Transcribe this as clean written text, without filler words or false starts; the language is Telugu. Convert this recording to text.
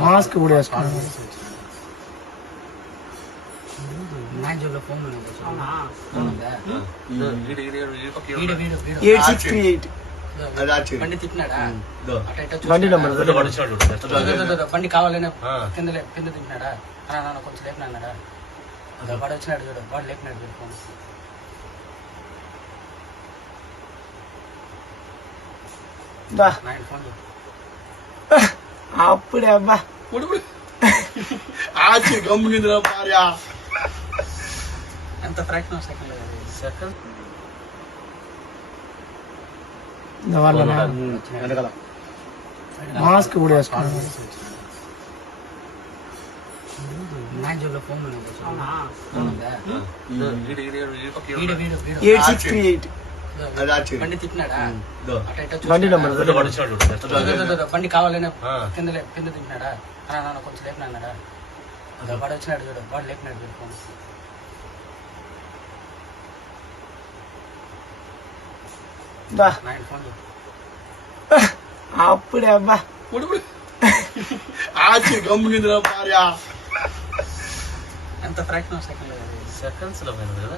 మాస్క్ కూడా వేసుకున్నాను. బండి నెంబర్ బండి కావాలని కింద తింటున్నాడా కొంచెం లేపినాడా వాడు వచ్చినాడు చూడు వాడు లేపినాడు ఫోన్ అప్పుడే అబ్బా గమ్మునిందిరా భార్య ఎంత ఫ్రాక్షన్ ఆఫ్ సెకండ్ మాస్క్ కూడా వేసుకున్నాను. ఫోన్ బండి తిట్టినాడా బండి నెంబర్ బండి కావాలని కింద తింటున్నాడా కొంచెం లేపినాడా వాడు వచ్చినాడు చూడు వాడు లేపినాడు ఫోన్ అప్పుడే అబ్బా గమ్మునిందిరా భార్య ఎంత ఫ్రాక్షన్ ఆఫ్ సెకండ్స్ లో పోయింది కదా.